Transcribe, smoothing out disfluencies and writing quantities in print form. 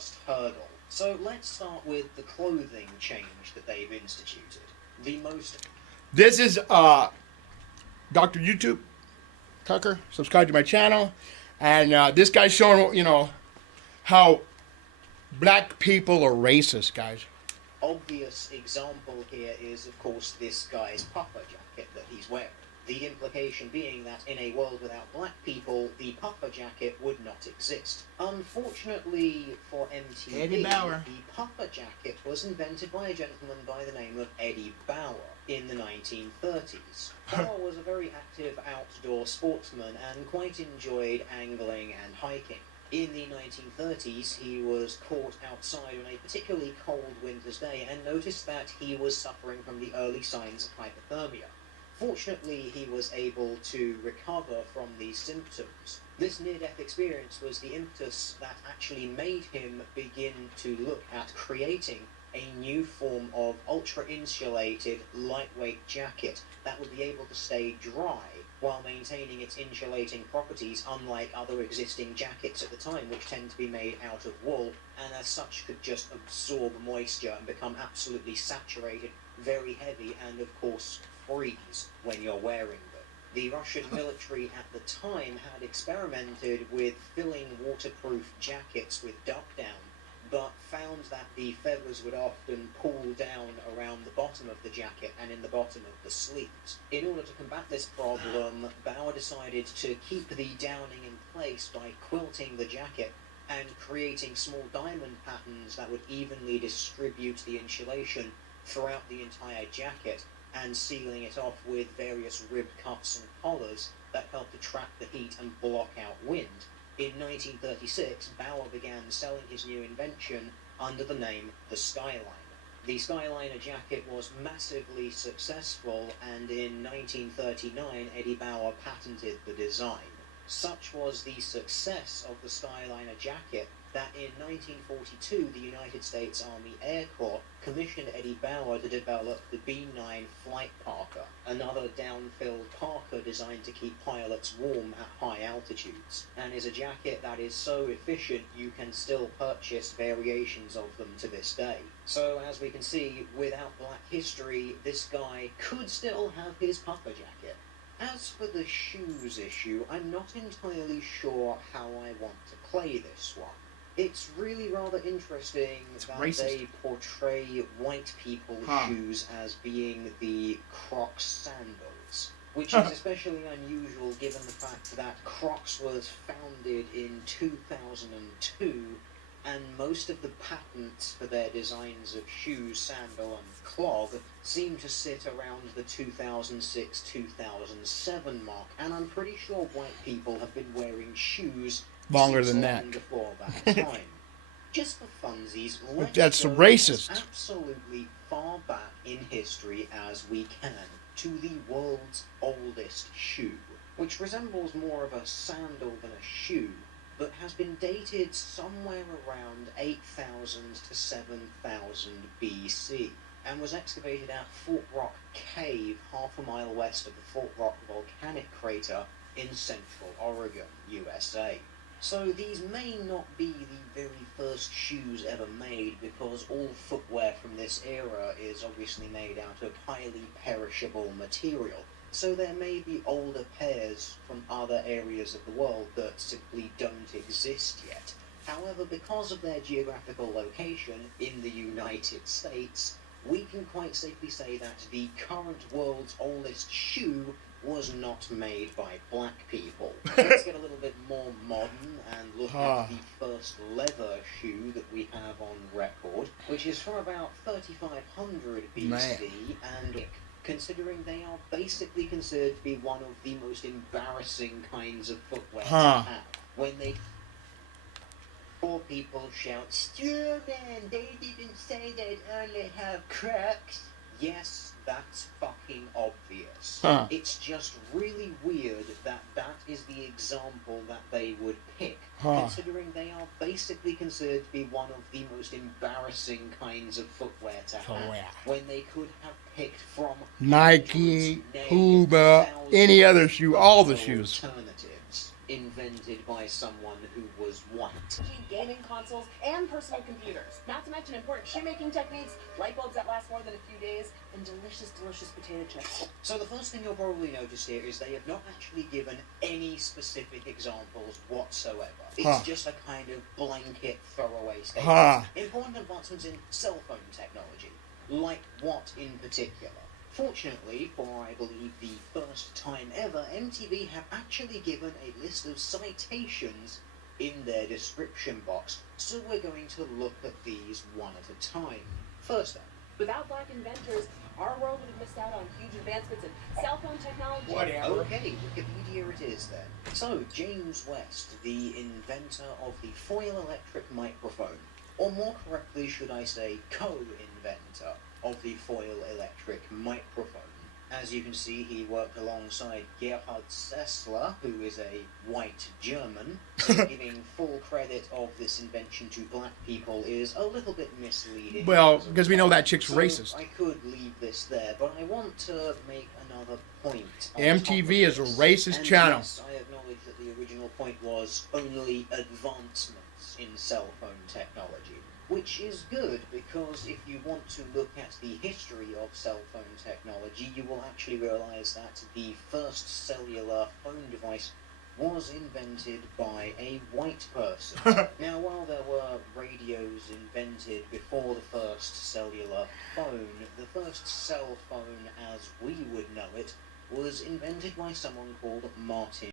first hurdle. So let's start with the clothing change that they've instituted. The most... This is Dr. YouTube Tucker. Subscribe to my channel. And this guy's showing, how black people are racist, guys. Obvious example here is, of course, this guy's puffer jacket that he's wearing. The implication being that in a world without black people, the puffer jacket would not exist. Unfortunately for MTV, the puffer jacket was invented by a gentleman by the name of Eddie Bauer in the 1930s. Bauer was a very active outdoor sportsman and quite enjoyed angling and hiking. In the 1930s, he was caught outside on a particularly cold winter's day and noticed that he was suffering from the early signs of hypothermia. Fortunately, he was able to recover from these symptoms. This near-death experience was the impetus that actually made him begin to look at creating a new form of ultra-insulated, lightweight jacket that would be able to stay dry while maintaining its insulating properties, unlike other existing jackets at the time, which tend to be made out of wool, and as such could just absorb moisture and become absolutely saturated, very heavy, and of course freeze when you're wearing them. The Russian military at the time had experimented with filling waterproof jackets with duck down, but found that the feathers would often pull down around the bottom of the jacket and in the bottom of the sleeves. In order to combat this problem, Bauer decided to keep the downing in place by quilting the jacket and creating small diamond patterns that would evenly distribute the insulation throughout the entire jacket, and sealing it off with various rib cuffs and collars that helped to trap the heat and block out wind. In 1936, Bauer began selling his new invention under the name the Skyliner. The Skyliner jacket was massively successful, and in 1939, Eddie Bauer patented the design. Such was the success of the Skyliner jacket that in 1942 the United States Army Air Corps commissioned Eddie Bauer to develop the B-9 Flight Parka, another down-filled parka designed to keep pilots warm at high altitudes, and is a jacket that is so efficient you can still purchase variations of them to this day. So as we can see, without black history, this guy could still have his puffer jacket. As for the shoes issue, I'm not entirely sure how I want to play this one. It's really rather interesting that they portray white people's shoes as being the Crocs sandals, which is especially unusual given the fact that Crocs was founded in 2002, and most of the patents for their designs of shoes, sandal and clog seem to sit around the 2006-2007 mark, and I'm pretty sure white people have been wearing shoes longer than that. Before that time. Just for funsies, let's that's go racist. as absolutely far back in history as we can to the world's oldest shoe, which resembles more of a sandal than a shoe, but has been dated somewhere around 8,000 to 7,000 BC, and was excavated at Fort Rock Cave, half a mile west of the Fort Rock volcanic crater in central Oregon, USA. So these may not be the very first shoes ever made, because all footwear from this era is obviously made out of highly perishable material. So there may be older pairs from other areas of the world that simply don't exist yet. However, because of their geographical location in the United States, we can quite safely say that the current world's oldest shoe was not made by black people. Let's get a little bit more modern and look at the first leather shoe that we have on record, which is from about 3500 BC, and considering they are basically considered to be one of the most embarrassing kinds of footwear to have. When they... Poor people shout, "Stupid! They didn't say they'd only have Crocs." Yes, that's fucking obvious. It's just really weird that that is the example that they would pick, considering they are basically considered to be one of the most embarrassing kinds of footwear to have, when they could have picked from Nike, Puma, any other shoe, all the shoes. Alternatives. invented by someone who was white. Gaming consoles and personal computers. Not to mention important shoemaking techniques, light bulbs that last more than a few days, and delicious, delicious potato chips. So the first thing you'll probably notice here is they have not actually given any specific examples whatsoever. It's just a kind of blanket throwaway statement. Important advancements in cell phone technology. Like what in particular? Fortunately, for I believe the first time ever, MTV have actually given a list of citations in their description box, so we're going to look at these one at a time. First up, without black inventors, our world would have missed out on huge advancements in cell phone technology. Whatever. Okay, Wikipedia it is then. So, James West, the inventor of the foil electric microphone, or more correctly should I say co-inventor of the foil electric microphone. As you can see, he worked alongside Gerhard Sessler, who is a white German. Giving full credit of this invention to black people is a little bit misleading. Well, because we know that chick's so racist. I could leave this there, but I want to make another point. MTV is a racist channel. Yes, I acknowledge that the original point was only advancements in cell phone technology. Which is good, because if you want to look at the history of cell phone technology, you will actually realize that the first cellular phone device was invented by a white person. Now, while there were radios invented before the first cellular phone, the first cell phone as we would know it was invented by someone called Martin